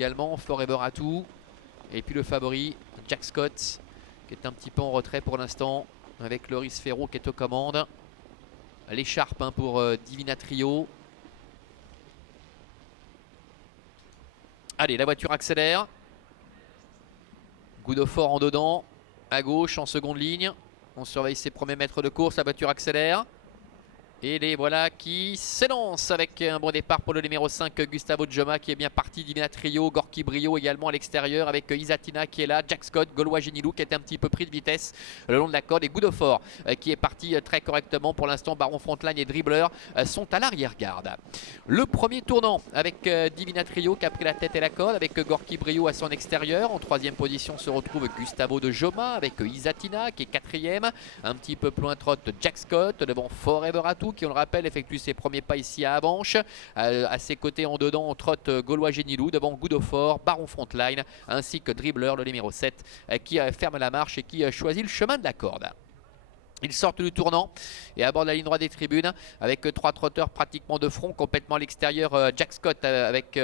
également, Forever Atout. Et puis le favori, Jack Scott, qui est un petit peu en retrait pour l'instant, avec Loris Ferro qui est aux commandes. L'écharpe pour Divina Trio. Allez, la voiture accélère. Good of War en dedans, à gauche, en seconde ligne. On surveille ses premiers mètres de course, la voiture accélère. Et les voilà qui s'élancent avec un bon départ pour le numéro 5, Gustavo Joma, qui est bien parti. Divina Trio, Gorky Brio également à l'extérieur avec Isatina qui est là. Jack Scott, Gaulois Genilou qui est un petit peu pris de vitesse le long de la corde. Et Good of War qui est parti très correctement. Pour l'instant, Baron Frontline et Dribbler sont à l'arrière-garde. Le premier tournant avec Divina Trio qui a pris la tête et la corde avec Gorky Brio à son extérieur. En troisième position se retrouve Gustavo de Joma avec Isatina qui est quatrième. Un petit peu plus loin trotte Jack Scott devant Forever Atout, qui, on le rappelle, effectue ses premiers pas ici à Avanches. À ses côtés en dedans, on trotte Gaulois Genilou devant Good of War, Baron Frontline, ainsi que Dribbler, le numéro 7, qui ferme la marche et qui choisit le chemin de la corde. Ils sortent du tournant et abordent la ligne droite des tribunes avec trois trotteurs pratiquement de front, complètement à l'extérieur. Jack Scott avec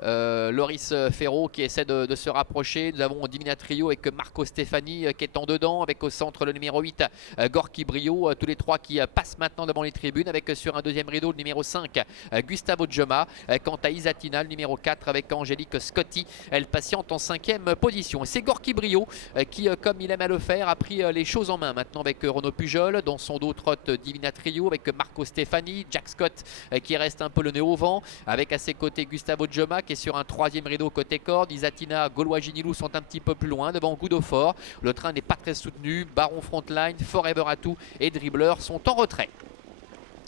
Loris Ferro qui essaie de se rapprocher. Nous avons Divina Trio avec Marco Stefani qui est en dedans, avec au centre le numéro 8, Gorky Brio. Tous les trois qui passent maintenant devant les tribunes avec sur un deuxième rideau le numéro 5, Gustavo Joma. Quant à Isatina, le numéro 4 avec Angélique Scotti, elle patiente en cinquième position. C'est Gorky Brio qui, comme il aime à le faire, a pris les choses en main maintenant avec Renaud Pujol. Dans son dos trotte Divina Trio avec Marco Stefani, Jack Scott qui reste un peu le nez au vent, avec à ses côtés Gustavo Joma qui est sur un troisième rideau côté corde. Isatina, Gaulois Genilou sont un petit peu plus loin devant Good of War. Le train n'est pas très soutenu. Baron Frontline, Forever Atout et Dribbler sont en retrait.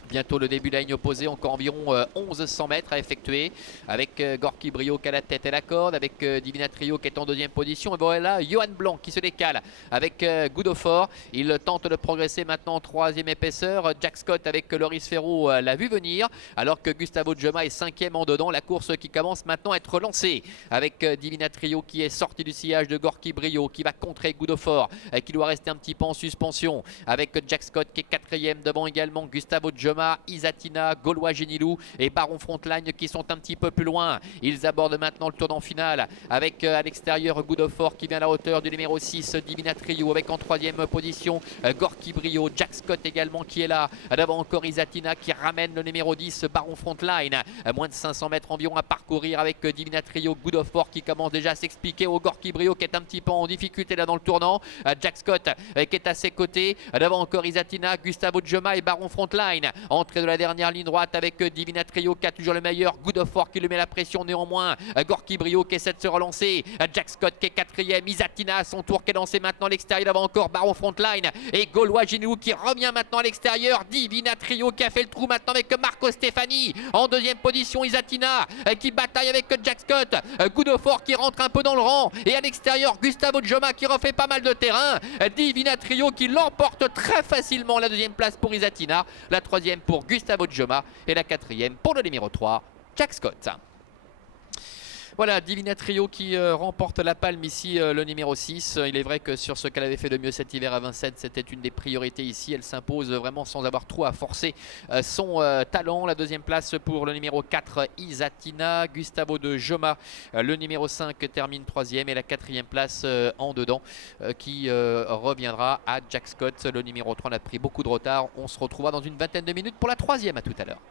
Bientôt le début de la ligne opposée, encore environ 1100 mètres à effectuer avec Gorky Brio qui a la tête et la corde, avec Divina Trio qui est en deuxième position. Et voilà Johan Blanc qui se décale avec Good of War. Il tente de progresser maintenant en troisième épaisseur. Jack Scott avec Loris Ferro l'a vu venir, alors que Gustavo Joma est cinquième en dedans. La course qui commence maintenant à être lancée avec Divina Trio qui est sorti du sillage de Gorky Brio, qui va contrer Good of War, qui doit rester un petit peu en suspension, avec Jack Scott qui est quatrième devant également Gustavo Joma, Isatina, Gaulois Genilou et Baron Frontline qui sont un petit peu plus loin. Ils abordent maintenant le tournant final avec à l'extérieur Good of War qui vient à la hauteur du numéro 6, Divina Trio, avec en troisième position Gorky Brio, Jack Scott également qui est là. Devant encore Isatina qui ramène le numéro 10, Baron Frontline. Moins de 500 mètres environ à parcourir avec Divina Trio, Good of War qui commence déjà à s'expliquer au Gorky Brio qui est un petit peu en difficulté là dans le tournant. Jack Scott qui est à ses côtés. Devant encore Isatina, Gustavo Joma et Baron Frontline. Entrée de la dernière ligne droite avec Divina Trio qui a toujours le meilleur. Good of War qui lui met la pression néanmoins. Gorky Brio qui essaie de se relancer. Jack Scott qui est quatrième. Isatina à son tour qui est lancé maintenant à l'extérieur. Devant encore Baron Frontline et Gaulois Genilou qui revient maintenant à l'extérieur. Divina Trio qui a fait le trou maintenant avec Marco Stefani. En deuxième position Isatina qui bataille avec Jack Scott. Good of War qui rentre un peu dans le rang. Et à l'extérieur Gustavo Joma qui refait pas mal de terrain. Divina Trio qui l'emporte très facilement. La deuxième place pour Isatina. La troisième pour Gustavo Joma et la quatrième pour le numéro 3, Jack Scott. Voilà, Divina Trio qui remporte la palme ici, le numéro 6. Il est vrai que sur ce qu'elle avait fait de mieux cet hiver à Vincennes, c'était une des priorités ici. Elle s'impose vraiment sans avoir trop à forcer son talent. La deuxième place pour le numéro 4, Isatina. Gustavo de Joma, le numéro 5, termine troisième. Et la quatrième place en dedans qui reviendra à Jack Scott. Le numéro 3, on a pris beaucoup de retard. On se retrouvera dans une vingtaine de minutes pour la troisième. À tout à l'heure.